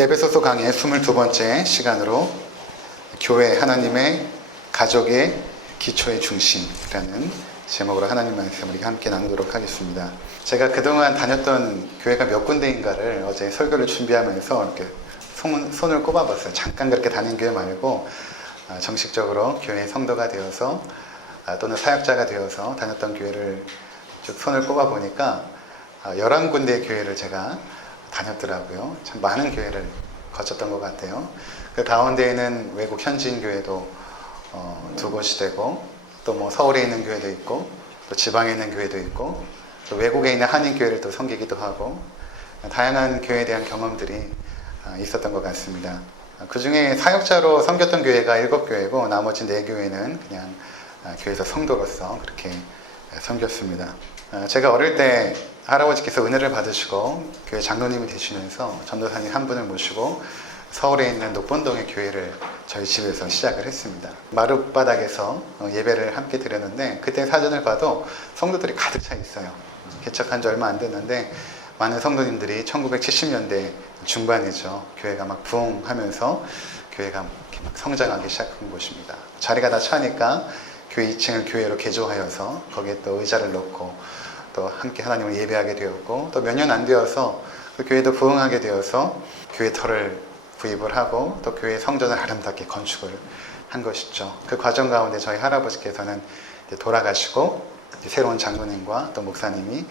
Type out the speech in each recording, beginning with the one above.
에베소서 강의 22번째 시간으로 교회 하나님의 가족의 기초의 중심이라는 제목으로 하나님 말씀을 우리가 함께 나누도록 하겠습니다. 제가 그동안 다녔던 교회가 몇 군데인가를 어제 설교를 준비하면서 이렇게 손을 꼽아봤어요. 잠깐 그렇게 다닌 교회 말고 정식적으로 교회의 성도가 되어서 또는 사역자가 되어서 다녔던 교회를 쭉 손을 꼽아보니까 11군데의 교회를 제가 다녔더라고요. 참 많은 교회를 거쳤던 것 같아요. 그 가운데에는 외국 현지인 교회도 두 곳이 되고, 또 뭐 서울에 있는 교회도 있고, 또 지방에 있는 교회도 있고, 또 외국에 있는 한인 교회를 또 섬기기도 하고, 다양한 교회에 대한 경험들이 있었던 것 같습니다. 그 중에 사역자로 섬겼던 교회가 7교회고 나머지 4교회는 그냥 교회에서 성도로서 그렇게 섬겼습니다. 제가 어릴 때 할아버지께서 은혜를 받으시고 교회 장로님이 되시면서 전도사님 한 분을 모시고 서울에 있는 녹본동의 교회를 저희 집에서 시작을 했습니다. 마룻바닥에서 예배를 함께 드렸는데, 그때 사진을 봐도 성도들이 가득 차 있어요. 개척한 지 얼마 안 됐는데 많은 성도님들이 1970년대 중반이죠. 교회가 막 부흥하면서 교회가 이렇게 막 성장하기 시작한 곳입니다. 자리가 다 차니까 교회 2층을 교회로 개조하여서 거기에 또 의자를 놓고 또 함께 하나님을 예배하게 되었고, 또 몇 년 안 되어서 그 교회도 부흥하게 되어서 교회 터를 구입을 하고 또 교회 성전을 아름답게 건축을 한 것이죠. 그 과정 가운데 저희 할아버지께서는 돌아가시고 새로운 장로님과 또 목사님이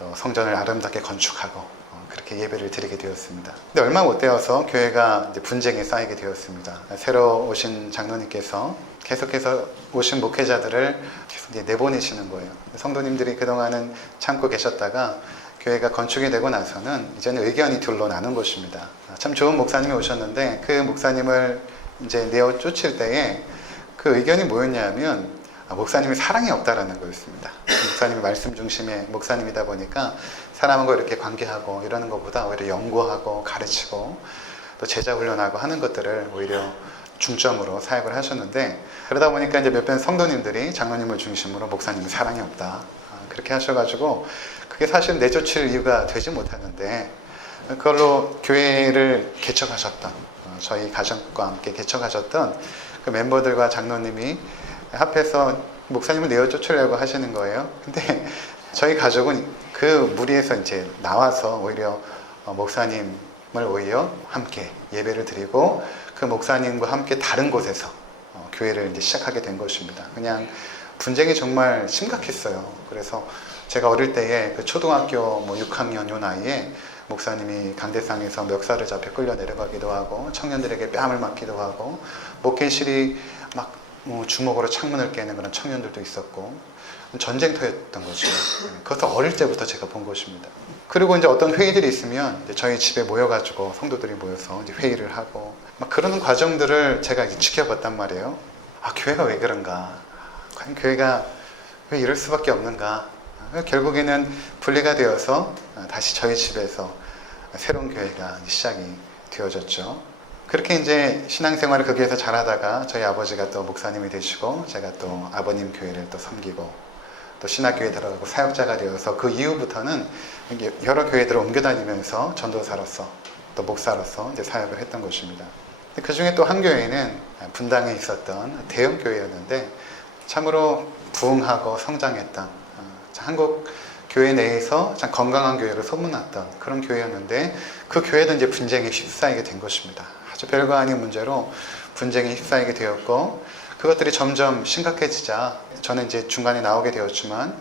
또 성전을 아름답게 건축하고 그렇게 예배를 드리게 되었습니다. 근데 얼마 못 되어서 교회가 이제 분쟁이 쌓이게 되었습니다. 새로 오신 장로님께서 계속해서 오신 목회자들을 계속 이제 내보내시는 거예요. 성도님들이 그동안은 참고 계셨다가 교회가 건축이 되고 나서는 이제는 의견이 둘로 나눈 것입니다. 참 좋은 목사님이 오셨는데 그 목사님을 이제 내어 쫓을 때에 그 의견이 뭐였냐면 목사님이 사랑이 없다라는 거였습니다. 목사님이 말씀 중심의 목사님이다 보니까 사람하고 이렇게 관계하고 이러는 것보다 오히려 연구하고 가르치고 또 제자 훈련하고 하는 것들을 오히려 중점으로 사역을 하셨는데, 그러다 보니까 이제 몇몇 성도님들이 장로님을 중심으로 목사님은 사랑이 없다 그렇게 하셔가지고 그게 사실 내쫓을 이유가 되지 못하는데, 그걸로 교회를 개척하셨던 저희 가정과 함께 개척하셨던 그 멤버들과 장로님이 합해서 목사님을 내어 쫓으려고 하시는 거예요. 근데 저희 가족은 그 무리에서 이제 나와서 오히려 목사님을 오히려 함께 예배를 드리고 그 목사님과 함께 다른 곳에서 교회를 이제 시작하게 된 것입니다. 그냥 분쟁이 정말 심각했어요. 그래서 제가 어릴 때에 그 초등학교 6학년 요 나이에 목사님이 강대상에서 멱살을 잡혀 끌려 내려가기도 하고 청년들에게 뺨을 맞기도 하고 목회실이 막 주먹으로 창문을 깨는 그런 청년들도 있었고 전쟁터였던 거죠. 그것도 어릴 때부터 제가 본 것입니다. 그리고 이제 어떤 회의들이 있으면 이제 저희 집에 모여가지고 성도들이 모여서 이제 회의를 하고 막 그러는 과정들을 제가 이제 지켜봤단 말이에요. 교회가 왜 그런가? 과연 교회가 왜 이럴 수밖에 없는가? 결국에는 분리가 되어서 다시 저희 집에서 새로운 교회가 시작이 되어졌죠. 그렇게 이제 신앙생활을 거기에서 잘하다가 저희 아버지가 또 목사님이 되시고 제가 또 아버님 교회를 또 섬기고 또 신학교에 들어가고 사역자가 되어서 그 이후부터는 여러 교회들을 옮겨다니면서 전도사로서 또 목사로서 이제 사역을 했던 것입니다. 그 중에 또 한 교회는 분당에 있었던 대형 교회였는데 참으로 부흥하고 성장했던 한국 교회 내에서 참 건강한 교회로 소문났던 그런 교회였는데, 그 교회도 이제 분쟁에 휩싸이게 된 것입니다. 아주 별거 아닌 문제로 분쟁에 휩싸이게 되었고, 그것들이 점점 심각해지자 저는 이제 중간에 나오게 되었지만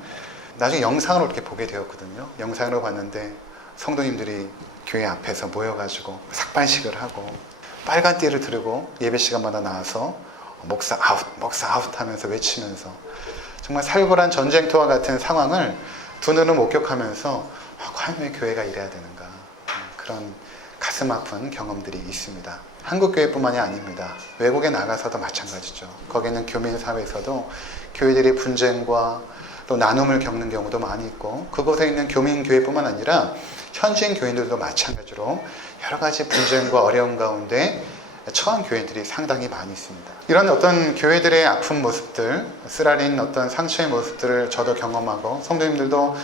나중에 영상으로 이렇게 보게 되었거든요. 영상으로 봤는데 성도님들이 교회 앞에서 모여가지고 삭발식을 하고 빨간 띠를 들고 예배 시간마다 나와서 목사 아웃, 목사 아웃 하면서 외치면서 정말 살벌한 전쟁터와 같은 상황을 두 눈으로 목격하면서 과연 왜 교회가 이래야 되는가, 그런 가슴 아픈 경험들이 있습니다. 한국 교회뿐만이 아닙니다. 외국에 나가서도 마찬가지죠. 거기는 교민사회에서도 교회들이 분쟁과 또 나눔을 겪는 경우도 많이 있고, 그곳에 있는 교민교회뿐만 아니라 현지인 교인들도 마찬가지로 여러 가지 분쟁과 어려움 가운데 처한 교회들이 상당히 많이 있습니다. 이런 어떤 교회들의 아픈 모습들, 쓰라린 어떤 상처의 모습들을 저도 경험하고 성도님들도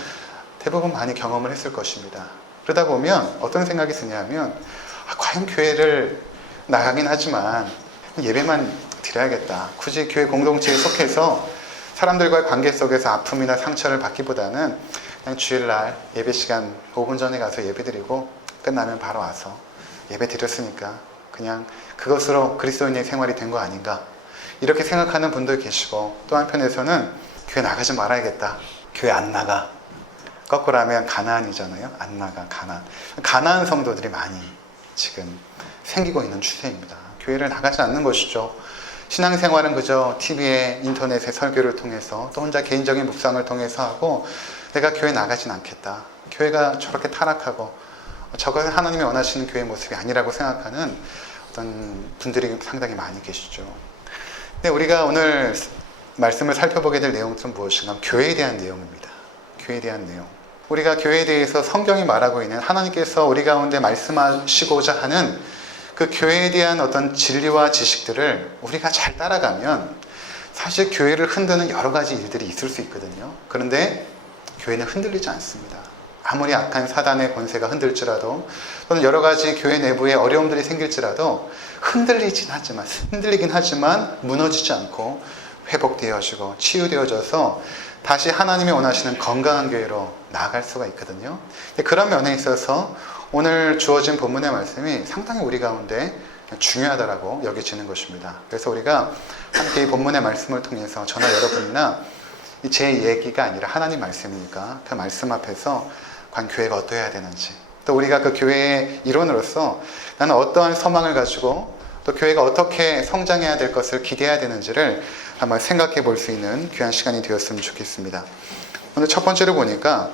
대부분 많이 경험을 했을 것입니다. 그러다 보면 어떤 생각이 드냐면 과연 교회를 나가긴 하지만 예배만 드려야겠다. 굳이 교회 공동체에 속해서 사람들과의 관계 속에서 아픔이나 상처를 받기보다는 그냥 주일날 예배 시간 5분 전에 가서 예배 드리고 끝나면 바로 와서 예배 드렸으니까 그냥 그것으로 그리스도인의 생활이 된 거 아닌가, 이렇게 생각하는 분도 계시고, 또 한편에서는 교회 나가지 말아야겠다. 교회 안 나가. 거꾸로 하면 가나안이잖아요. 안 나가, 가나안 성도들이 많이 지금 생기고 있는 추세입니다. 교회를 나가지 않는 것이죠. 신앙생활은 그저 TV에 인터넷에 설교를 통해서 또 혼자 개인적인 묵상을 통해서 하고, 내가 교회 나가진 않겠다. 교회가 저렇게 타락하고 저것은 하나님이 원하시는 교회 모습이 아니라고 생각하는 어떤 분들이 상당히 많이 계시죠. 근데 우리가 오늘 말씀을 살펴보게 될 내용은 무엇인가? 교회에 대한 내용입니다. 교회에 대한 내용. 우리가 교회에 대해서 성경이 말하고 있는, 하나님께서 우리 가운데 말씀하시고자 하는 그 교회에 대한 어떤 진리와 지식들을 우리가 잘 따라가면 사실 교회를 흔드는 여러 가지 일들이 있을 수 있거든요. 그런데 교회는 흔들리지 않습니다. 아무리 악한 사단의 권세가 흔들지라도, 또는 여러 가지 교회 내부에 어려움들이 생길지라도 흔들리긴 하지만 무너지지 않고 회복되어지고 치유되어져서 다시 하나님이 원하시는 건강한 교회로 나아갈 수가 있거든요. 그런 면에 있어서 오늘 주어진 본문의 말씀이 상당히 우리 가운데 중요하다라고 여겨지는 것입니다. 그래서 우리가 함께 이 본문의 말씀을 통해서 저나 여러분이나 제 얘기가 아니라 하나님 말씀이니까 그 말씀 앞에서 과연 교회가 어떠해야 되는지, 또 우리가 그 교회의 일원으로서 나는 어떠한 소망을 가지고 또 교회가 어떻게 성장해야 될 것을 기대해야 되는지를 한번 생각해 볼 수 있는 귀한 시간이 되었으면 좋겠습니다. 오늘 첫 번째로 보니까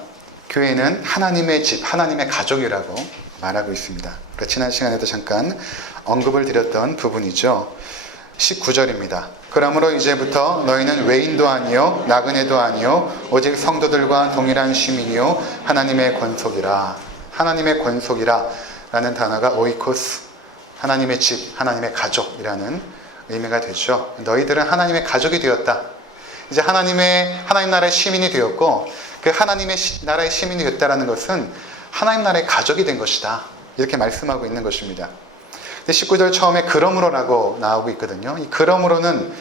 교회는 하나님의 집, 하나님의 가족이라고 말하고 있습니다. 지난 시간에도 잠깐 언급을 드렸던 부분이죠. 19절입니다. 그러므로 이제부터 너희는 외인도 아니요 나그네도 아니요 오직 성도들과 동일한 시민이요 하나님의 권속이라. 하나님의 권속이라 라는 단어가 오이코스, 하나님의 집, 하나님의 가족이라는 의미가 되죠. 너희들은 하나님의 가족이 되었다. 이제 하나님 나라의 시민이 되었고, 그 하나님의 나라의 시민이 됐다는 것은 하나님 나라의 가족이 된 것이다. 이렇게 말씀하고 있는 것입니다. 19절 처음에 그러므로라고 나오고 있거든요. 이 그러므로는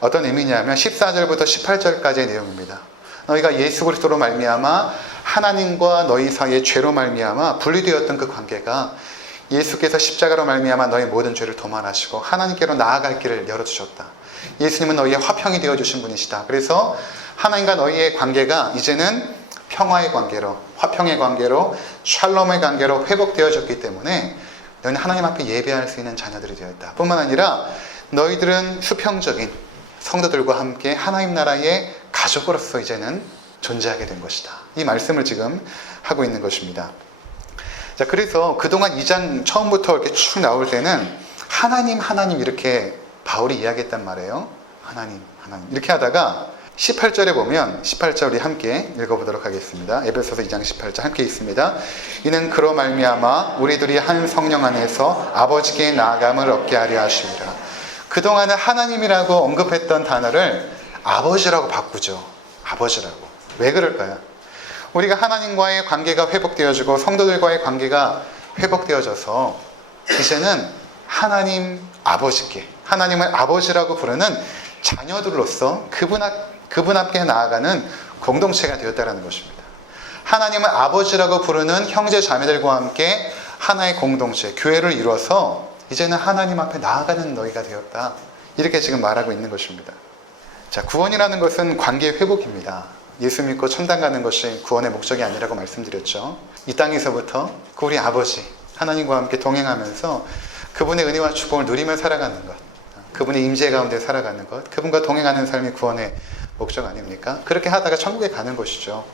어떤 의미냐면 14절부터 18절까지의 내용입니다. 너희가 예수 그리스도로 말미암아 하나님과 너희 사이의 죄로 말미암아 분리되었던 그 관계가 예수께서 십자가로 말미암아 너희 모든 죄를 도말하시고 하나님께로 나아갈 길을 열어주셨다. 예수님은 너희의 화평이 되어주신 분이시다. 그래서 하나님과 너희의 관계가 이제는 평화의 관계로, 화평의 관계로, 샬롬의 관계로 회복되어졌기 때문에 너희는 하나님 앞에 예배할 수 있는 자녀들이 되었다. 뿐만 아니라 너희들은 수평적인 성도들과 함께 하나님 나라의 가족으로서 이제는 존재하게 된 것이다. 이 말씀을 지금 하고 있는 것입니다. 자, 그래서 그동안 2장 처음부터 이렇게 쭉 나올 때는 하나님 이렇게 바울이 이야기했단 말이에요. 하나님 이렇게 하다가 18절에 보면, 18절 우리 함께 읽어보도록 하겠습니다. 에베소서 2장 18절 함께 읽습니다. 이는 그로 말미암아 우리들이 한 성령 안에서 아버지께 나아감을 얻게 하려 하심이라. 그동안은 하나님이라고 언급했던 단어를 아버지라고 바꾸죠. 아버지라고. 왜 그럴까요? 우리가 하나님과의 관계가 회복되어지고 성도들과의 관계가 회복되어져서 이제는 하나님 아버지께, 하나님을 아버지라고 부르는 자녀들로서 그분 앞에 나아가는 공동체가 되었다는 것입니다. 하나님을 아버지라고 부르는 형제 자매들과 함께 하나의 공동체, 교회를 이루어서 이제는 하나님 앞에 나아가는 너희가 되었다. 이렇게 지금 말하고 있는 것입니다. 자, 구원이라는 것은 관계의 회복입니다. 예수 믿고 천당 가는 것이 구원의 목적이 아니라고 말씀드렸죠. 이 땅에서부터 그 우리 아버지 하나님과 함께 동행하면서 그분의 은혜와 축복을 누리며 살아가는 것, 그분의 임재 가운데 살아가는 것, 그분과 동행하는 삶이 구원의 목적 아닙니까? 그렇게 하다가 천국에 가는 것이죠.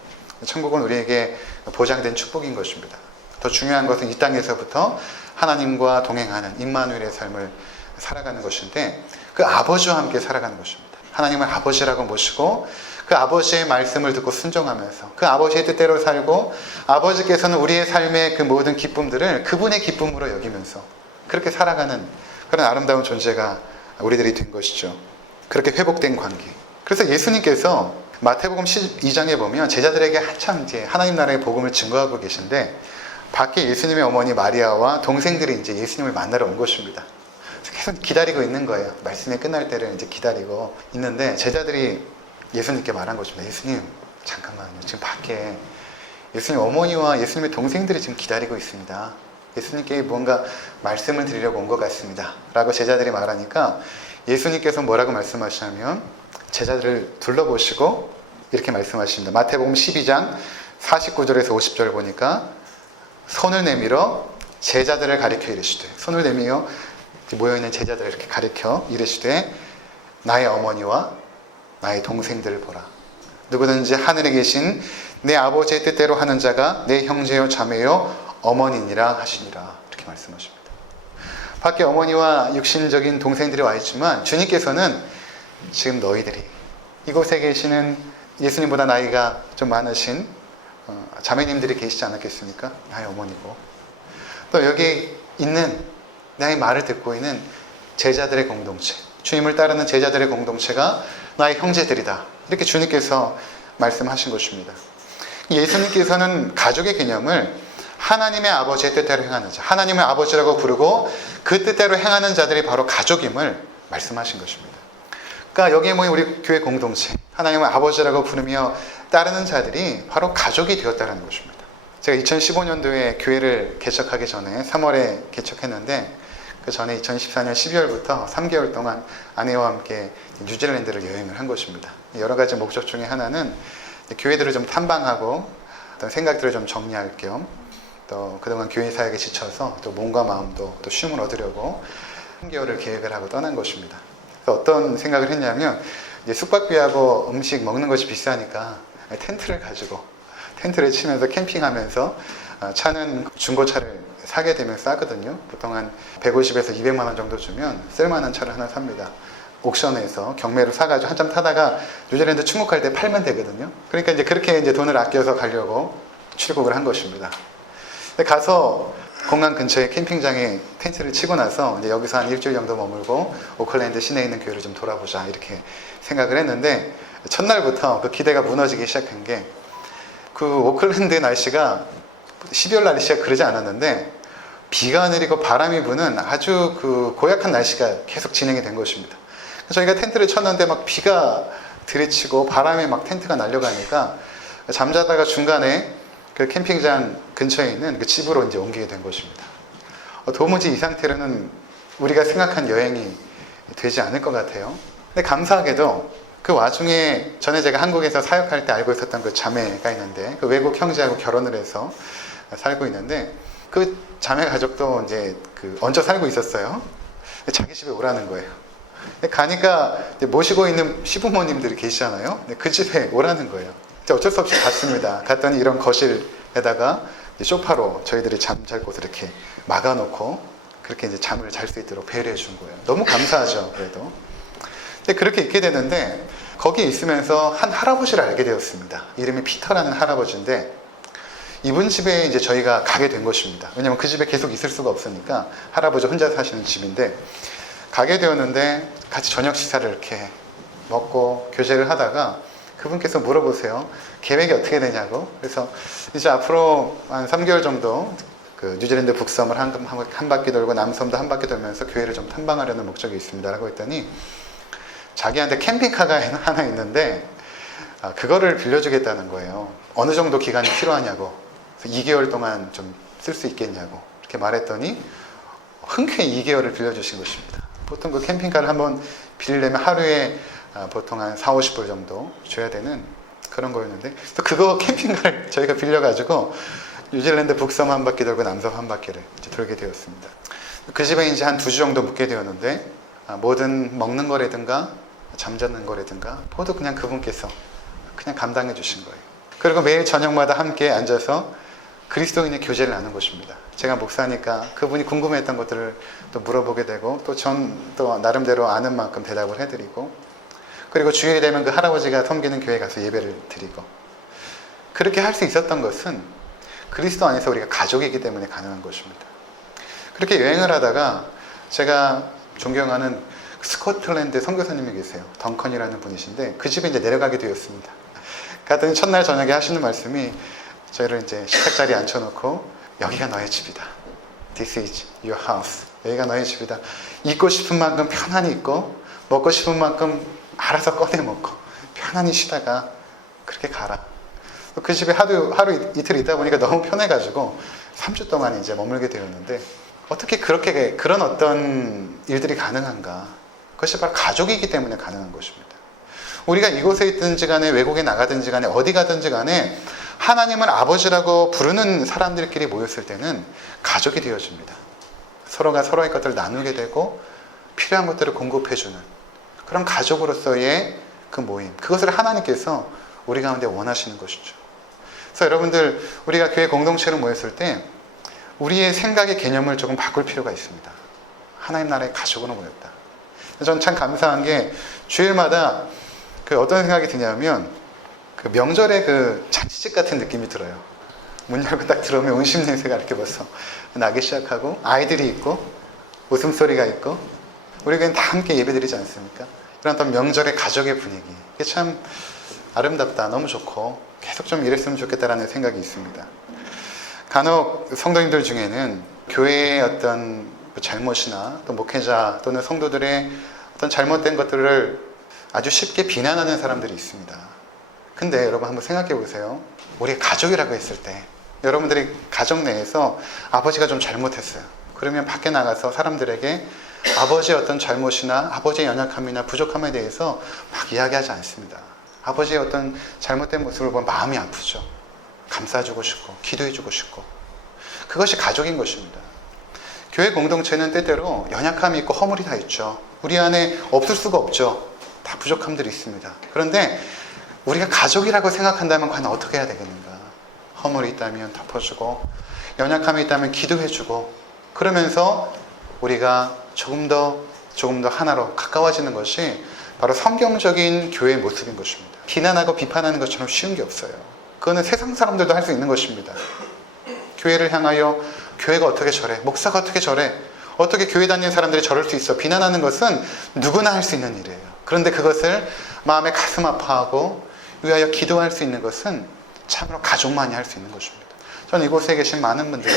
천국은 우리에게 보장된 축복인 것입니다. 더 중요한 것은 이 땅에서부터 하나님과 동행하는 임마누엘의 삶을 살아가는 것인데, 그 아버지와 함께 살아가는 것입니다. 하나님을 아버지라고 모시고 그 아버지의 말씀을 듣고 순종하면서 그 아버지의 뜻대로 살고, 아버지께서는 우리의 삶의 그 모든 기쁨들을 그분의 기쁨으로 여기면서 그렇게 살아가는 그런 아름다운 존재가 우리들이 된 것이죠. 그렇게 회복된 관계. 그래서 예수님께서 마태복음 12장에 보면 제자들에게 한참 이제 하나님 나라의 복음을 증거하고 계신데, 밖에 예수님의 어머니 마리아와 동생들이 이제 예수님을 만나러 온 것입니다. 계속 기다리고 있는 거예요. 말씀이 끝날 때를 이제 기다리고 있는데 제자들이 예수님께 말한 것입니다. 예수님, 잠깐만요. 지금 밖에 예수님 어머니와 예수님의 동생들이 지금 기다리고 있습니다. 예수님께 뭔가 말씀을 드리려고 온 것 같습니다. 라고 제자들이 말하니까 예수님께서 뭐라고 말씀하시냐면 제자들을 둘러보시고 이렇게 말씀하십니다. 마태복음 12장 49절에서 50절 보니까 손을 내밀어 제자들을 가리켜 이르시되, 손을 내밀어 모여있는 제자들을 이렇게 가리켜 이르시되 나의 어머니와 나의 동생들을 보라. 누구든지 하늘에 계신 내 아버지의 뜻대로 하는 자가 내 형제요 자매요 어머니니라 하시니라. 이렇게 말씀하십니다. 밖에 어머니와 육신적인 동생들이 와 있지만 주님께서는 지금 너희들이 이곳에 계시는 예수님보다 나이가 좀 많으신 자매님들이 계시지 않았겠습니까? 나의 어머니고 또 여기 있는 나의 말을 듣고 있는 제자들의 공동체, 주님을 따르는 제자들의 공동체가 나의 형제들이다. 이렇게 주님께서 말씀하신 것입니다. 예수님께서는 가족의 개념을 하나님의 아버지의 뜻대로 행하는 자, 하나님의 아버지라고 부르고 그 뜻대로 행하는 자들이 바로 가족임을 말씀하신 것입니다. 그러니까 여기에 모인 우리 교회 공동체, 하나님의 아버지라고 부르며 따르는 자들이 바로 가족이 되었다는 것입니다. 제가 2015년도에 교회를 개척하기 전에 3월에 개척했는데 그 전에 2014년 12월부터 3개월 동안 아내와 함께 뉴질랜드를 여행을 한 것입니다. 여러 가지 목적 중에 하나는 교회들을 좀 탐방하고 어떤 생각들을 좀 정리할 겸 또 그동안 교회 사역에 지쳐서 또 몸과 마음도 또 쉼을 얻으려고 3개월을 계획을 하고 떠난 것입니다. 그래서 어떤 생각을 했냐면 이제 숙박비하고 음식 먹는 것이 비싸니까 텐트를 가지고 텐트를 치면서 캠핑하면서 차는 중고차를 사게 되면 싸거든요. 보통 한 150에서 200만 원 정도 주면 쓸만한 차를 하나 삽니다. 옥션에서 경매로 사가지고 한참 타다가 뉴질랜드 출국할 때 팔면 되거든요. 그러니까 이제 그렇게 이제 돈을 아껴서 가려고 출국을 한 것입니다. 가서 공항 근처에 캠핑장에 텐트를 치고 나서 이제 여기서 한 일주일 정도 머물고 오클랜드 시내에 있는 교회를 좀 돌아보자 이렇게 생각을 했는데 첫날부터 그 기대가 무너지기 시작한 게 그 오클랜드 날씨가 12월 날씨가 그러지 않았는데 비가 내리고 바람이 부는 아주 그 고약한 날씨가 계속 진행이 된 것입니다. 저희가 텐트를 쳤는데 막 비가 들이치고 바람에 막 텐트가 날려가니까 잠자다가 중간에 그 캠핑장 근처에 있는 그 집으로 이제 옮기게 된 것입니다. 도무지 이 상태로는 우리가 생각한 여행이 되지 않을 것 같아요. 근데 감사하게도 그 와중에 전에 제가 한국에서 사역할 때 알고 있었던 그 자매가 있는데 그 외국 형제하고 결혼을 해서 살고 있는데 그 자매 가족도 이제 그 얹혀 살고 있었어요. 자기 집에 오라는 거예요. 가니까 모시고 있는 시부모님들이 계시잖아요. 그 집에 오라는 거예요. 어쩔 수 없이 갔습니다. 갔더니 이런 거실에다가 소파로 저희들이 잠잘 곳을 이렇게 막아놓고 그렇게 이제 잠을 잘 수 있도록 배려해 준 거예요. 너무 감사하죠, 그래도. 근데 그렇게 있게 되는데 거기에 있으면서 한 할아버지를 알게 되었습니다. 이름이 피터라는 할아버지인데 이분 집에 이제 저희가 가게 된 것입니다. 왜냐면 그 집에 계속 있을 수가 없으니까 할아버지 혼자 사시는 집인데 가게 되었는데 같이 저녁 식사를 이렇게 먹고 교제를 하다가 그분께서 물어보세요. 계획이 어떻게 되냐고. 그래서 이제 앞으로 한 3개월 정도 그 뉴질랜드 북섬을 한 바퀴 돌고 남섬도 한 바퀴 돌면서 교회를 좀 탐방하려는 목적이 있습니다. 라고 했더니 자기한테 캠핑카가 하나 있는데 그거를 빌려주겠다는 거예요. 어느 정도 기간이 필요하냐고. 2개월 동안 좀 쓸 수 있겠냐고. 이렇게 말했더니 흔쾌히 2개월을 빌려주신 것입니다. 보통 그 캠핑카를 한번 빌리려면 하루에 보통 한 4, 50불 정도 줘야 되는 그런 거였는데 또 그거 캠핑카를 저희가 빌려가지고 뉴질랜드 북섬 한 바퀴 돌고 남섬 한 바퀴를 이제 돌게 되었습니다. 그 집에 이제 한 2주 정도 묵게 되었는데 뭐든 먹는 거라든가 잠자는 거라든가 모두 그냥 그분께서 그냥 감당해 주신 거예요. 그리고 매일 저녁마다 함께 앉아서 그리스도인의 교제를 나눈 것입니다. 제가 목사니까 그분이 궁금했던 것들을 또 물어보게 되고 또 전 또 나름대로 아는 만큼 대답을 해드리고 그리고 주일이 되면 그 할아버지가 섬기는 교회에 가서 예배를 드리고 그렇게 할 수 있었던 것은 그리스도 안에서 우리가 가족이기 때문에 가능한 것입니다. 그렇게 여행을 하다가 제가 존경하는 스코틀랜드 선교사님이 계세요. 덩컨이라는 분이신데 그 집에 이제 내려가게 되었습니다. 갔더니 첫날 저녁에 하시는 말씀이 저희를 이제 식탁 자리에 앉혀놓고 여기가 너의 집이다. This is your house. 여기가 너의 집이다. 있고 싶은 만큼 편안히 있고 먹고 싶은 만큼 알아서 꺼내 먹고 편안히 쉬다가 그렇게 가라. 그 집에 하루 이틀 있다 보니까 너무 편해가지고 3주 동안 이제 머물게 되었는데 어떻게 그런 어떤 일들이 가능한가? 그것이 바로 가족이기 때문에 가능한 것입니다. 우리가 이곳에 있든지 간에 외국에 나가든지 간에 어디 가든지 간에 하나님을 아버지라고 부르는 사람들끼리 모였을 때는 가족이 되어집니다. 서로가 서로의 것들을 나누게 되고 필요한 것들을 공급해주는 그런 가족으로서의 그 모임, 그것을 하나님께서 우리 가운데 원하시는 것이죠. 그래서 여러분들, 우리가 교회 공동체로 모였을 때 우리의 생각의 개념을 조금 바꿀 필요가 있습니다. 하나님 나라의 가족으로 모였다. 저는 참 감사한 게 주일마다 어떤 생각이 드냐면 명절에 잔치집 같은 느낌이 들어요. 문 열고 딱 들어오면 온심 냄새가 이렇게 벌써 나기 시작하고 아이들이 있고 웃음소리가 있고 우리 교회는 다 함께 예배드리지 않습니까? 이런 어떤 명절의 가족의 분위기, 이게 참 아름답다, 너무 좋고 계속 좀 이랬으면 좋겠다라는 생각이 있습니다. 간혹 성도님들 중에는 교회의 어떤 잘못이나 또 목회자 또는 성도들의 어떤 잘못된 것들을 아주 쉽게 비난하는 사람들이 있습니다. 근데 여러분 한번 생각해 보세요. 우리 가족이라고 했을 때 여러분들이 가정 내에서 아버지가 좀 잘못했어요. 그러면 밖에 나가서 사람들에게 아버지의 어떤 잘못이나 아버지의 연약함이나 부족함에 대해서 막 이야기하지 않습니다. 아버지의 어떤 잘못된 모습을 보면 마음이 아프죠. 감싸주고 싶고 기도해주고 싶고, 그것이 가족인 것입니다. 교회 공동체는 때때로 연약함이 있고 허물이 다 있죠. 우리 안에 없을 수가 없죠. 다 부족함들이 있습니다. 그런데 우리가 가족이라고 생각한다면 과연 어떻게 해야 되겠는가? 허물이 있다면 덮어주고 연약함이 있다면 기도해주고, 그러면서 우리가 조금 더 하나로 가까워지는 것이 바로 성경적인 교회의 모습인 것입니다. 비난하고 비판하는 것처럼 쉬운 게 없어요. 그거는 세상 사람들도 할 수 있는 것입니다. 교회를 향하여 교회가 어떻게 저래? 목사가 어떻게 저래? 어떻게 교회 다니는 사람들이 저럴 수 있어? 비난하는 것은 누구나 할 수 있는 일이에요. 그런데 그것을 마음에 가슴 아파하고 위하여 기도할 수 있는 것은 참으로 가족만이 할 수 있는 것입니다. 저는 이곳에 계신 많은 분들이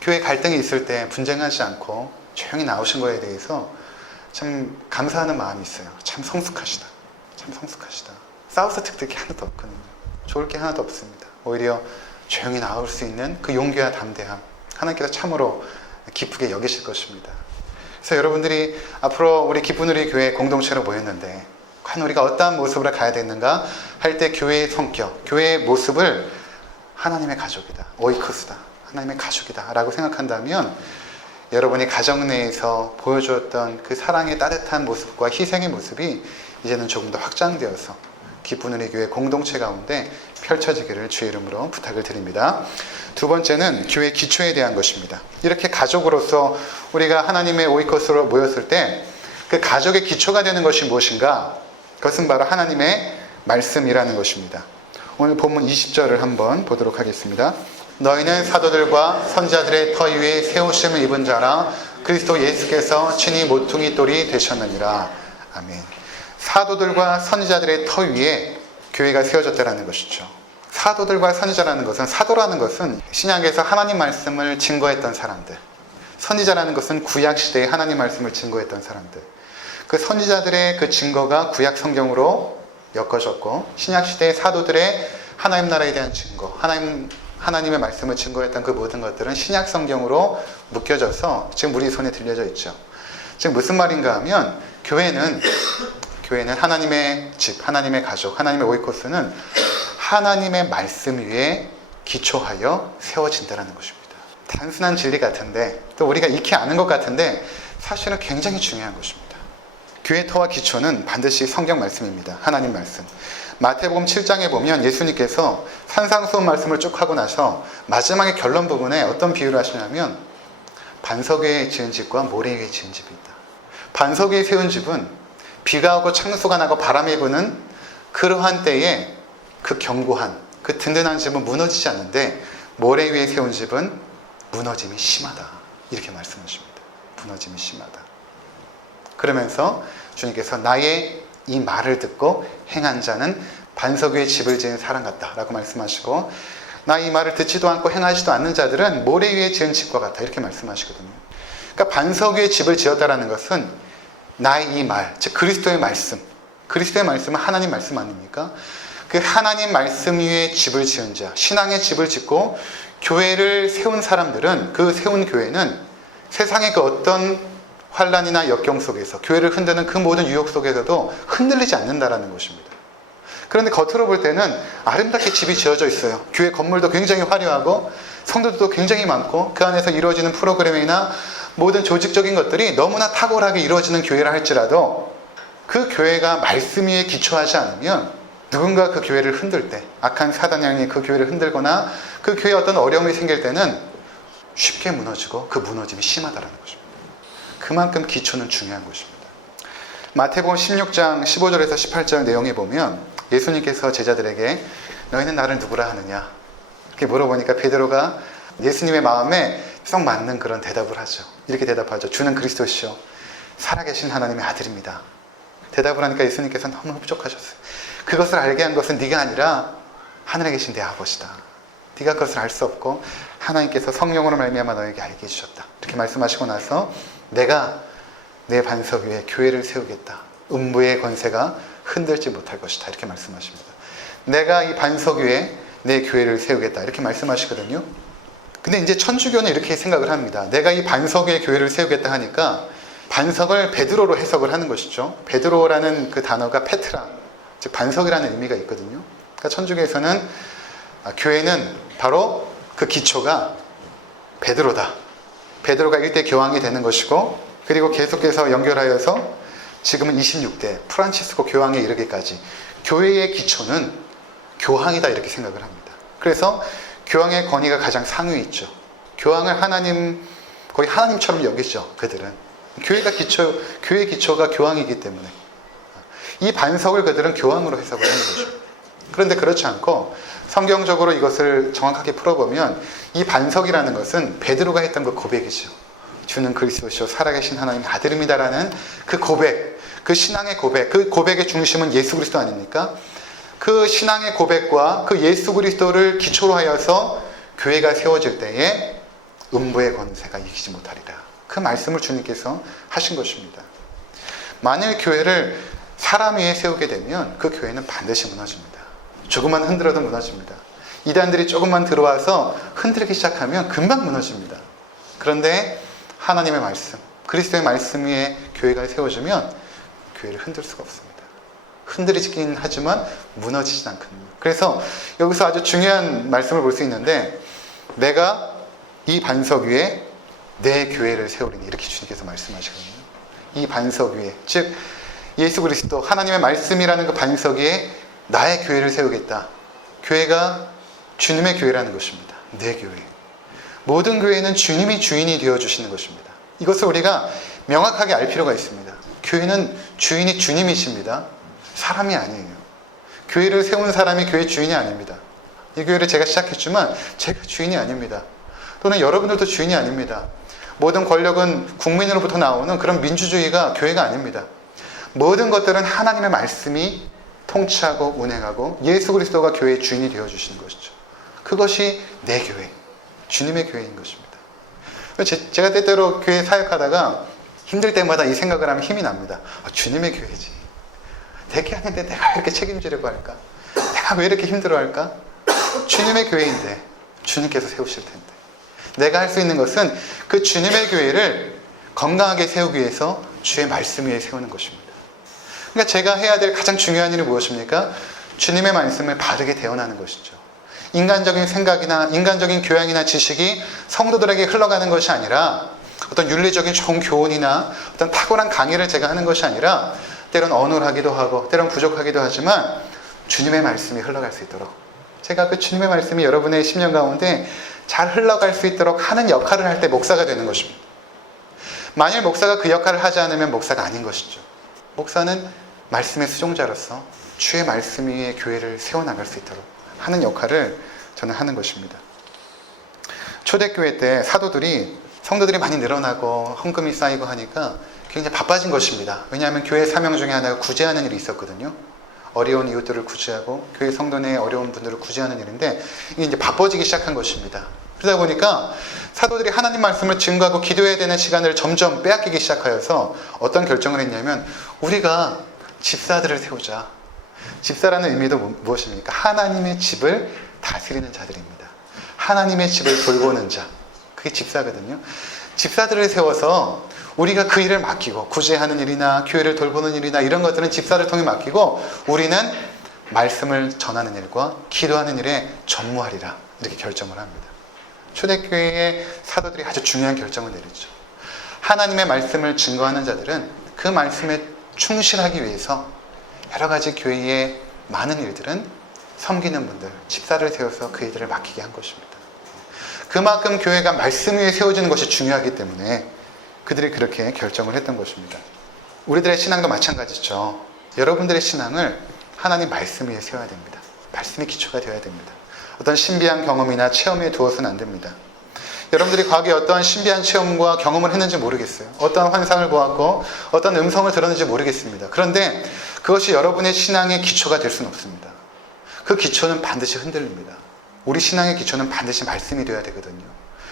교회 갈등이 있을 때 분쟁하지 않고 조용히 나오신 거에 대해서 참 감사하는 마음이 있어요. 참 성숙하시다. 참 성숙하시다. 싸워서 득될 게 하나도 없거든요. 좋을 게 하나도 없습니다. 오히려 조용히 나올 수 있는 그 용기와 담대함, 하나님께서 참으로 기쁘게 여기실 것입니다. 그래서 여러분들이 앞으로 우리 기쁜 우리 교회 공동체로 모였는데 과연 우리가 어떠한 모습으로 가야 되는가 할 때 교회의 성격, 교회의 모습을 하나님의 가족이다, 오이코스다, 하나님의 가족이다 라고 생각한다면 여러분이 가정 내에서 보여주었던 그 사랑의 따뜻한 모습과 희생의 모습이 이제는 조금 더 확장되어서 기쁜 우리 교회 공동체 가운데 펼쳐지기를 주의 이름으로 부탁을 드립니다. 두 번째는 교회 기초에 대한 것입니다. 이렇게 가족으로서 우리가 하나님의 오이코스로 모였을 때 그 가족의 기초가 되는 것이 무엇인가? 그것은 바로 하나님의 말씀이라는 것입니다. 오늘 본문 20절을 한번 보도록 하겠습니다. 너희는 사도들과 선지자들의 터 위에 세우심을 입은 자라 그리스도 예수께서 친히 모퉁이 돌이 되셨느니라. 아멘. 사도들과 선지자들의 터 위에 교회가 세워졌다는 것이죠. 사도들과 선지자라는 것은, 사도라는 것은 신약에서 하나님 말씀을 증거했던 사람들, 선지자라는 것은 구약 시대에 하나님 말씀을 증거했던 사람들, 그 선지자들의 그 증거가 구약 성경으로 엮어졌고 신약 시대의 사도들의 하나님 나라에 대한 증거, 하나님의 말씀을 증거했던 그 모든 것들은 신약 성경으로 묶여져서 지금 우리 손에 들려져 있죠. 지금 무슨 말인가 하면 교회는 하나님의 집, 하나님의 가족, 하나님의 오이코스는 하나님의 말씀 위에 기초하여 세워진다는 것입니다. 단순한 진리 같은데, 또 우리가 익히 아는 것 같은데 사실은 굉장히 중요한 것입니다. 교회 터와 기초는 반드시 성경 말씀입니다. 하나님 말씀. 마태복음 7장에 보면 예수님께서 산상수훈 말씀을 쭉 하고 나서 마지막에 결론 부분에 어떤 비유를 하시냐면 반석 위에 지은 집과 모래 위에 지은 집이 있다. 반석 위에 세운 집은 비가 오고 창수가 나고 바람이 부는 그러한 때에 그 견고한, 그 든든한 집은 무너지지 않는데 모래 위에 세운 집은 무너짐이 심하다. 이렇게 말씀하십니다. 무너짐이 심하다. 그러면서 주님께서 나의 이 말을 듣고 행한 자는 반석 위에 집을 지은 사람 같다 라고 말씀하시고, 나 이 말을 듣지도 않고 행하지도 않는 자들은 모래 위에 지은 집과 같아. 이렇게 말씀하시거든요. 그러니까 반석 위에 집을 지었다라는 것은 나의 이 말, 즉 그리스도의 말씀. 그리스도의 말씀은 하나님 말씀 아닙니까? 그 하나님 말씀 위에 집을 지은 자, 신앙의 집을 짓고 교회를 세운 사람들은, 그 세운 교회는 세상의 그 어떤 환란이나 역경 속에서, 교회를 흔드는 그 모든 유혹 속에서도 흔들리지 않는다라는 것입니다. 그런데 겉으로 볼 때는 아름답게 집이 지어져 있어요. 교회 건물도 굉장히 화려하고 성도들도 굉장히 많고 그 안에서 이루어지는 프로그램이나 모든 조직적인 것들이 너무나 탁월하게 이루어지는 교회라 할지라도 그 교회가 말씀 위에 기초하지 않으면 누군가 그 교회를 흔들 때, 악한 사단장이 그 교회를 흔들거나 그 교회에 어떤 어려움이 생길 때는 쉽게 무너지고 그 무너짐이 심하다는 것입니다. 그만큼 기초는 중요한 것입니다. 마태복음 16장 15절에서 18절 내용에 보면 예수님께서 제자들에게 너희는 나를 누구라 하느냐 이렇게 물어보니까 베드로가 예수님의 마음에 썩 맞는 그런 대답을 하죠. 이렇게 대답하죠. 주는 그리스도시요 살아계신 하나님의 아들입니다. 대답을 하니까 예수님께서 너무 흡족하셨어요. 그것을 알게 한 것은 네가 아니라 하늘에 계신 내 아버지다. 네가 그것을 알 수 없고 하나님께서 성령으로 말미암아 너에게 알게 해주셨다. 이렇게 말씀하시고 나서 내가 내 반석 위에 교회를 세우겠다. 음부의 권세가 흔들지 못할 것이다. 이렇게 말씀하십니다. 내가 이 반석 위에 내 교회를 세우겠다. 이렇게 말씀하시거든요. 근데 이제 천주교는 이렇게 생각을 합니다. 내가 이 반석 위에 교회를 세우겠다 하니까 반석을 베드로로 해석을 하는 것이죠. 베드로라는 그 단어가 페트라, 즉 반석이라는 의미가 있거든요. 그러니까 천주교에서는 교회는 바로 그 기초가 베드로다. 베드로가 일대 교황이 되는 것이고, 그리고 계속해서 연결하여서 지금은 26대 프란치스코 교황에 이르기까지 교회의 기초는 교황이다 이렇게 생각을 합니다. 그래서 교황의 권위가 가장 상위에 있죠. 교황을 하나님, 거의 하나님처럼 여기죠. 그들은 교회의 기초가 교황이기 때문에 이 반석을 그들은 교황으로 해석을 하는 것입니다. 그런데 그렇지 않고 성경적으로 이것을 정확하게 풀어보면 이 반석이라는 것은 베드로가 했던 그 고백이죠. 주는 그리스도시요 살아계신 하나님의 아들입니다라는 그 고백, 그 신앙의 고백, 그 고백의 중심은 예수 그리스도 아닙니까? 그 신앙의 고백과 그 예수 그리스도를 기초로 하여서 교회가 세워질 때에 음부의 권세가 이기지 못하리라. 그 말씀을 주님께서 하신 것입니다. 만일 교회를 사람 위에 세우게 되면 그 교회는 반드시 무너집니다. 조금만 흔들어도 무너집니다. 이단들이 조금만 들어와서 흔들기 시작하면 금방 무너집니다. 그런데 하나님의 말씀, 그리스도의 말씀 위에 교회가 세워지면 교회를 흔들 수가 없습니다. 흔들리긴 하지만 무너지진 않거든요. 그래서 여기서 아주 중요한 말씀을 볼 수 있는데, 내가 이 반석 위에 내 교회를 세우리니 이렇게 주님께서 말씀하시거든요. 이 반석 위에, 즉 예수 그리스도 하나님의 말씀이라는 그 반석 위에 나의 교회를 세우겠다. 교회가 주님의 교회라는 것입니다. 내 교회. 모든 교회는 주님이 주인이 되어주시는 것입니다. 이것을 우리가 명확하게 알 필요가 있습니다. 교회는 주인이 주님이십니다. 사람이 아니에요. 교회를 세운 사람이 교회 주인이 아닙니다. 이 교회를 제가 시작했지만 제가 주인이 아닙니다. 또는 여러분들도 주인이 아닙니다. 모든 권력은 국민으로부터 나오는 그런 민주주의가 교회가 아닙니다. 모든 것들은 하나님의 말씀이 통치하고 운행하고 예수 그리스도가 교회의 주인이 되어주시는 것이죠. 그것이 내 교회, 주님의 교회인 것입니다. 제가 때때로 교회 사역하다가 힘들 때마다 이 생각을 하면 힘이 납니다. 주님의 교회지. 내게 하는데 내가 왜 이렇게 책임지려고 할까? 내가 왜 이렇게 힘들어할까? 주님의 교회인데 주님께서 세우실 텐데. 내가 할 수 있는 것은 그 주님의 교회를 건강하게 세우기 위해서 주의 말씀 위에 세우는 것입니다. 그러니까 제가 해야 될 가장 중요한 일은 무엇입니까? 주님의 말씀을 바르게 대언하는 것이죠. 인간적인 생각이나 인간적인 교양이나 지식이 성도들에게 흘러가는 것이 아니라, 어떤 윤리적인 좋은 교훈이나 어떤 탁월한 강의를 제가 하는 것이 아니라, 때론 어눌하기도 하고 때론 부족하기도 하지만 주님의 말씀이 흘러갈 수 있도록, 제가 그 주님의 말씀이 여러분의 심령 가운데 잘 흘러갈 수 있도록 하는 역할을 할 때 목사가 되는 것입니다. 만일 목사가 그 역할을 하지 않으면 목사가 아닌 것이죠. 목사는 말씀의 수종자로서 주의 말씀 위에 교회를 세워나갈 수 있도록 하는 역할을 저는 하는 것입니다. 초대교회 때 사도들이, 성도들이 많이 늘어나고 헌금이 쌓이고 하니까 굉장히 바빠진 것입니다. 왜냐하면 교회 사명 중에 하나가 구제하는 일이 있었거든요. 어려운 이웃들을 구제하고 교회 성도 내 어려운 분들을 구제하는 일인데 이게 이제 바빠지기 시작한 것입니다. 그러다 보니까 사도들이 하나님 말씀을 증거하고 기도해야 되는 시간을 점점 빼앗기기 시작하여서 어떤 결정을 했냐면 우리가 집사들을 세우자. 집사라는 의미도 무엇입니까? 하나님의 집을 다스리는 자들입니다. 하나님의 집을 돌보는 자. 그게 집사거든요. 집사들을 세워서 우리가 그 일을 맡기고 구제하는 일이나 교회를 돌보는 일이나 이런 것들은 집사를 통해 맡기고 우리는 말씀을 전하는 일과 기도하는 일에 전무하리라. 이렇게 결정을 합니다. 초대교회의 사도들이 아주 중요한 결정을 내리죠. 하나님의 말씀을 증거하는 자들은 그 말씀에 충실하기 위해서 여러 가지 교회의 많은 일들은 섬기는 분들, 집사를 세워서 그 일들을 맡기게 한 것입니다. 그만큼 교회가 말씀 위에 세워지는 것이 중요하기 때문에 그들이 그렇게 결정을 했던 것입니다. 우리들의 신앙도 마찬가지죠. 여러분들의 신앙을 하나님 말씀 위에 세워야 됩니다. 말씀이 기초가 되어야 됩니다. 어떤 신비한 경험이나 체험에 두어서는 안 됩니다. 여러분들이 과거에 어떠한 신비한 체험과 경험을 했는지 모르겠어요. 어떠한 환상을 보았고 어떤 음성을 들었는지 모르겠습니다. 그런데 그것이 여러분의 신앙의 기초가 될 수는 없습니다. 그 기초는 반드시 흔들립니다. 우리 신앙의 기초는 반드시 말씀이 되어야 되거든요.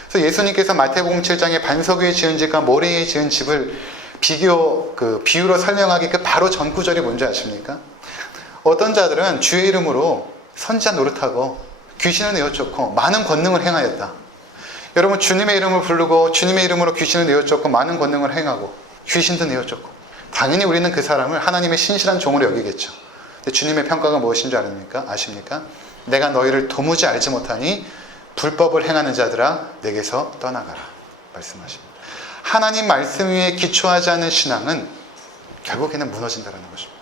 그래서 예수님께서 마태복음 7장에 반석 위에 지은 집과 모래 위에 지은 집을 비유로 설명하기 그 바로 전 구절이 뭔지 아십니까? 어떤 자들은 주의 이름으로 선지자 노릇하고 귀신을 내어쫓고 많은 권능을 행하였다. 여러분 주님의 이름을 부르고 주님의 이름으로 귀신을 내어쫓고 많은 권능을 행하고 귀신도 내어쫓고 당연히 우리는 그 사람을 하나님의 신실한 종으로 여기겠죠. 근데 주님의 평가가 무엇인 줄 아십니까? 내가 너희를 도무지 알지 못하니 불법을 행하는 자들아 내게서 떠나가라 말씀하십니다. 하나님 말씀 위에 기초하지 않은 신앙은 결국에는 무너진다는 것입니다.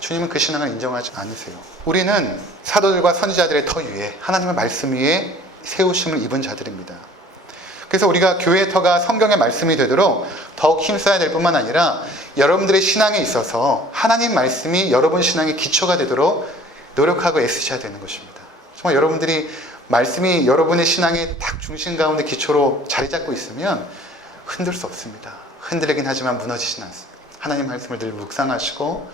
주님은 그 신앙을 인정하지 않으세요. 우리는 사도들과 선지자들의 터 위에 하나님의 말씀 위에 세우심을 입은 자들입니다. 그래서 우리가 교회의 터가 성경의 말씀이 되도록 더욱 힘써야 될 뿐만 아니라 여러분들의 신앙에 있어서 하나님 말씀이 여러분 신앙의 기초가 되도록 노력하고 애쓰셔야 되는 것입니다. 정말 여러분들이 말씀이 여러분의 신앙의 딱 중심 가운데 기초로 자리 잡고 있으면 흔들 수 없습니다. 흔들리긴 하지만 무너지진 않습니다. 하나님 말씀을 늘 묵상하시고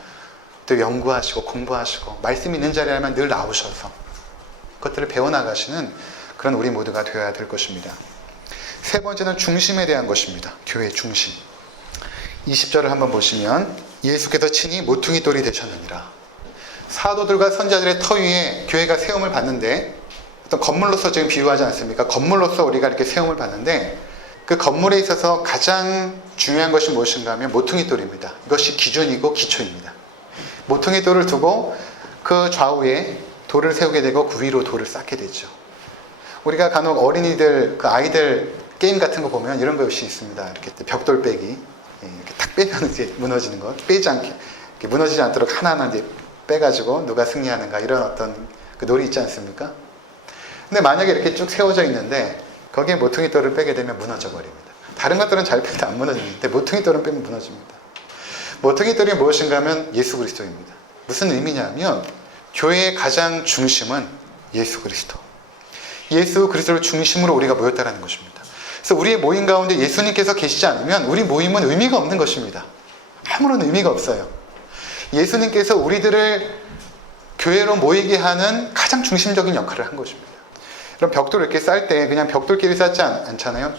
또 연구하시고 공부하시고 말씀 있는 자리라면 늘 나오셔서 그것들을 배워나가시는 그런 우리 모두가 되어야 될 것입니다. 세 번째는 중심에 대한 것입니다. 교회의 중심. 20절을 한번 보시면 예수께서 친히 모퉁이 돌이 되셨느니라. 사도들과 선지자들의 터 위에 교회가 세움을 받는데 어떤 건물로서 지금 비유하지 않습니까? 건물로서 우리가 이렇게 세움을 받는데 그 건물에 있어서 가장 중요한 것이 무엇인가 하면 모퉁이 돌입니다. 이것이 기준이고 기초입니다. 모퉁이 돌을 두고 그 좌우에 돌을 세우게 되고 그 위로 돌을 쌓게 되죠. 우리가 간혹 어린이들, 그 아이들 게임 같은 거 보면 이런 것이 있습니다. 이렇게 벽돌 빼기. 이렇게 탁 빼면 이제 무너지는 것. 빼지 않게. 이렇게 무너지지 않도록 하나하나 이제 빼가지고 누가 승리하는가. 이런 어떤 그 놀이 있지 않습니까? 근데 만약에 이렇게 쭉 세워져 있는데 거기에 모퉁이 돌을 빼게 되면 무너져 버립니다. 다른 것들은 잘 빼도 안 무너지는데 모퉁이 돌은 빼면 무너집니다. 모퉁이 돌이 무엇인가 하면 예수 그리스도입니다. 무슨 의미냐면 교회의 가장 중심은 예수 그리스도. 예수 그리스도를 중심으로 우리가 모였다는 것입니다. 그래서 우리의 모임 가운데 예수님께서 계시지 않으면 우리 모임은 의미가 없는 것입니다. 아무런 의미가 없어요. 예수님께서 우리들을 교회로 모이게 하는 가장 중심적인 역할을 한 것입니다. 그럼 벽돌을 이렇게 쌀 때 그냥 벽돌끼리 쌓지 않잖아요.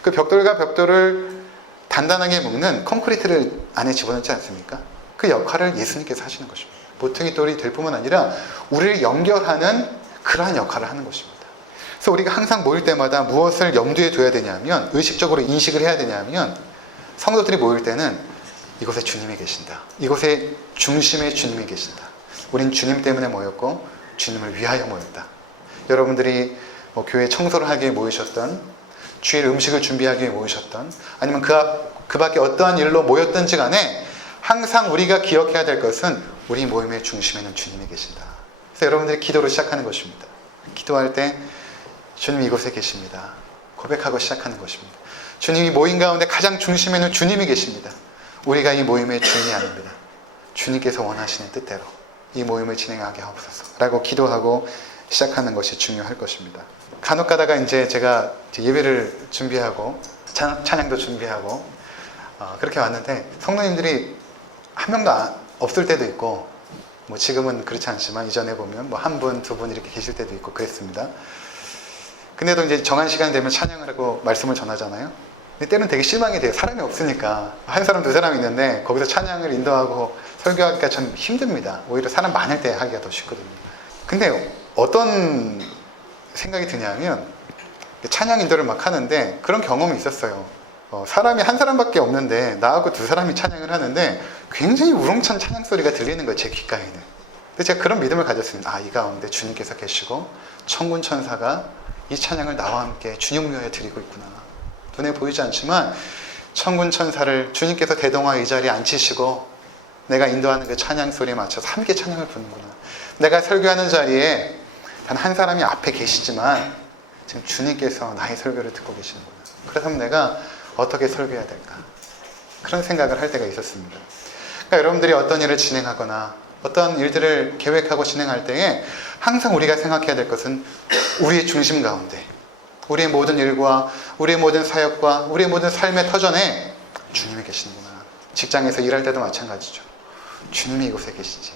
그 벽돌과 벽돌을 단단하게 묶는 콘크리트를 안에 집어넣지 않습니까? 그 역할을 예수님께서 하시는 것입니다. 모퉁이 돌이 될 뿐만 아니라 우리를 연결하는 그러한 역할을 하는 것입니다. 그래서 우리가 항상 모일 때마다 무엇을 염두에 둬야 되냐면 의식적으로 인식을 해야 되냐면 성도들이 모일 때는 이곳에 주님이 계신다. 이곳에 중심에 주님이 계신다. 우린 주님 때문에 모였고 주님을 위하여 모였다. 여러분들이 뭐 교회 청소를 하기 위해 모이셨던 주일 음식을 준비하기 위해 모이셨던 아니면 그 밖에 어떠한 일로 모였든지 간에 항상 우리가 기억해야 될 것은 우리 모임의 중심에는 주님이 계신다. 그래서 여러분들이 기도로 시작하는 것입니다. 기도할 때 주님 이곳에 계십니다. 고백하고 시작하는 것입니다. 주님이 모임 가운데 가장 중심에는 주님이 계십니다. 우리가 이 모임의 주인이 아닙니다. 주님께서 원하시는 뜻대로 이 모임을 진행하게 하옵소서 라고 기도하고 시작하는 것이 중요할 것입니다. 간혹 가다가 이제 제가 예배를 준비하고 찬양도 준비하고 그렇게 왔는데 성도님들이 한 명도 없을 때도 있고 뭐 지금은 그렇지 않지만 이전에 보면 뭐 한 분, 두 분 이렇게 계실 때도 있고 그랬습니다. 근데도 이제 정한 시간 되면 찬양을 하고 말씀을 전하잖아요. 근데 때는 되게 실망이 돼요. 사람이 없으니까. 한 사람, 두 사람 있는데 거기서 찬양을 인도하고 설교하기가 참 힘듭니다. 오히려 사람 많을 때 하기가 더 쉽거든요. 근데 어떤 생각이 드냐면 찬양 인도를 막 하는데 그런 경험이 있었어요. 사람이 한 사람밖에 없는데 나하고 두 사람이 찬양을 하는데 굉장히 우렁찬 찬양 소리가 들리는 거예요. 제 귓가에는. 근데 제가 그런 믿음을 가졌습니다. 이 가운데 주님께서 계시고 천군 천사가 이 찬양을 나와 함께 주님 위하여 드리고 있구나. 눈에 보이지 않지만 천군 천사를 주님께서 대동하 이 자리에 앉히시고 내가 인도하는 그 찬양 소리에 맞춰서 함께 찬양을 부르는구나. 내가 설교하는 자리에 단 한 사람이 앞에 계시지만 지금 주님께서 나의 설교를 듣고 계시는구나. 그래서 내가 어떻게 설교해야 될까? 그런 생각을 할 때가 있었습니다. 그러니까 여러분들이 어떤 일을 진행하거나 어떤 일들을 계획하고 진행할 때에 항상 우리가 생각해야 될 것은 우리의 중심 가운데 우리의 모든 일과 우리의 모든 사역과 우리의 모든 삶의 터전에 주님이 계시는구나. 직장에서 일할 때도 마찬가지죠. 주님이 이곳에 계시지.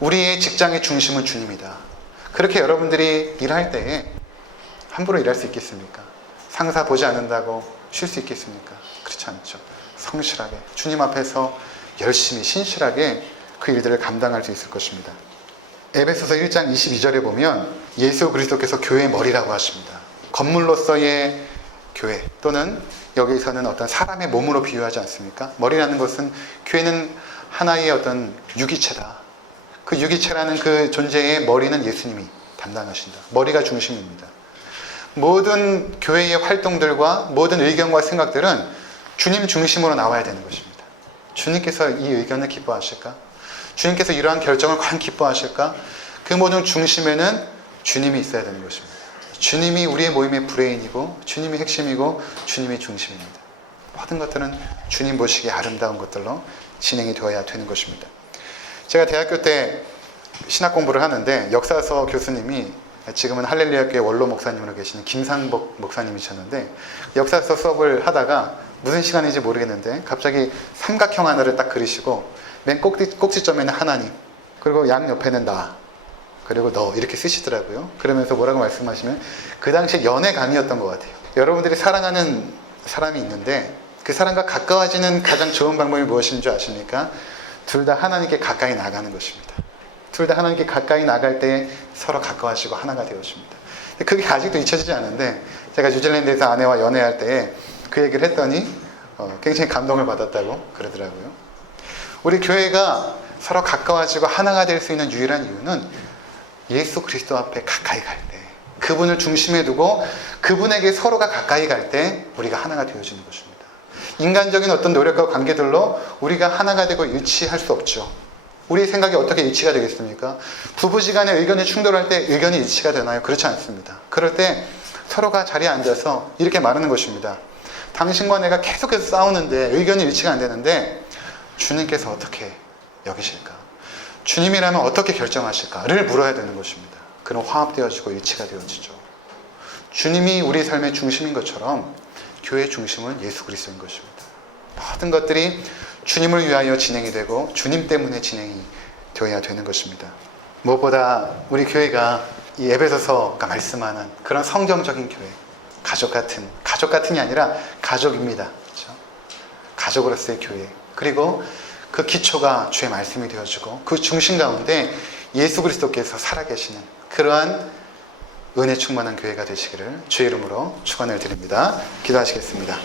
우리의 직장의 중심은 주님이다. 그렇게 여러분들이 일할 때에 함부로 일할 수 있겠습니까? 상사 보지 않는다고 쉴 수 있겠습니까? 그렇지 않죠. 성실하게 주님 앞에서 열심히 신실하게 그 일들을 감당할 수 있을 것입니다. 에베소서 1장 22절에 보면 예수 그리스도께서 교회의 머리라고 하십니다. 건물로서의 교회 또는 여기서는 어떤 사람의 몸으로 비유하지 않습니까? 머리라는 것은 교회는 하나의 어떤 유기체다. 그 유기체라는 그 존재의 머리는 예수님이 담당하신다. 머리가 중심입니다. 모든 교회의 활동들과 모든 의견과 생각들은 주님 중심으로 나와야 되는 것입니다. 주님께서 이 의견을 기뻐하실까? 주님께서 이러한 결정을 과연 기뻐하실까? 그 모든 중심에는 주님이 있어야 되는 것입니다. 주님이 우리의 모임의 브레인이고 주님이 핵심이고 주님이 중심입니다. 모든 것들은 주님 보시기에 아름다운 것들로 진행이 되어야 되는 것입니다. 제가 대학교 때 신학 공부를 하는데 역사서 교수님이 지금은 할렐루야교회 원로 목사님으로 계시는 김상복 목사님이셨는데 역사서 수업을 하다가 무슨 시간인지 모르겠는데 갑자기 삼각형 하나를 딱 그리시고 맨 꼭지점에는 하나님 그리고 양 옆에는 나 그리고 너 이렇게 쓰시더라고요. 그러면서 뭐라고 말씀하시면 그 당시 연애 강의였던 것 같아요. 여러분들이 사랑하는 사람이 있는데 그 사람과 가까워지는 가장 좋은 방법이 무엇인 줄 아십니까? 둘 다 하나님께 가까이 나가는 것입니다. 둘 다 하나님께 가까이 나갈 때 서로 가까워지고 하나가 되어집니다. 그게 아직도 잊혀지지 않는데 제가 뉴질랜드에서 아내와 연애할 때 그 얘기를 했더니 굉장히 감동을 받았다고 그러더라고요. 우리 교회가 서로 가까워지고 하나가 될 수 있는 유일한 이유는 예수 그리스도 앞에 가까이 갈 때 그분을 중심에 두고 그분에게 서로가 가까이 갈 때 우리가 하나가 되어지는 것입니다. 인간적인 어떤 노력과 관계들로 우리가 하나가 되고 일치할 수 없죠. 우리의 생각이 어떻게 일치가 되겠습니까? 부부지간에 의견이 충돌할 때 의견이 일치가 되나요? 그렇지 않습니다. 그럴 때 서로가 자리에 앉아서 이렇게 말하는 것입니다. 당신과 내가 계속해서 싸우는데 의견이 일치가 안 되는데 주님께서 어떻게 여기실까? 주님이라면 어떻게 결정하실까를 물어야 되는 것입니다. 그럼 화합되어지고 일치가 되어지죠. 주님이 우리 삶의 중심인 것처럼 교회의 중심은 예수 그리스도인 것입니다. 모든 것들이 주님을 위하여 진행이 되고 주님 때문에 진행이 되어야 되는 것입니다. 무엇보다 우리 교회가 이 에베소서가 말씀하는 그런 성경적인 교회, 가족같은이 아니라 가족입니다. 그렇죠? 가족으로서의 교회. 그리고 그 기초가 주의 말씀이 되어지고 그 중심 가운데 예수 그리스도께서 살아계시는 그러한 은혜 충만한 교회가 되시기를 주의 이름으로 축원을 드립니다. 기도하시겠습니다.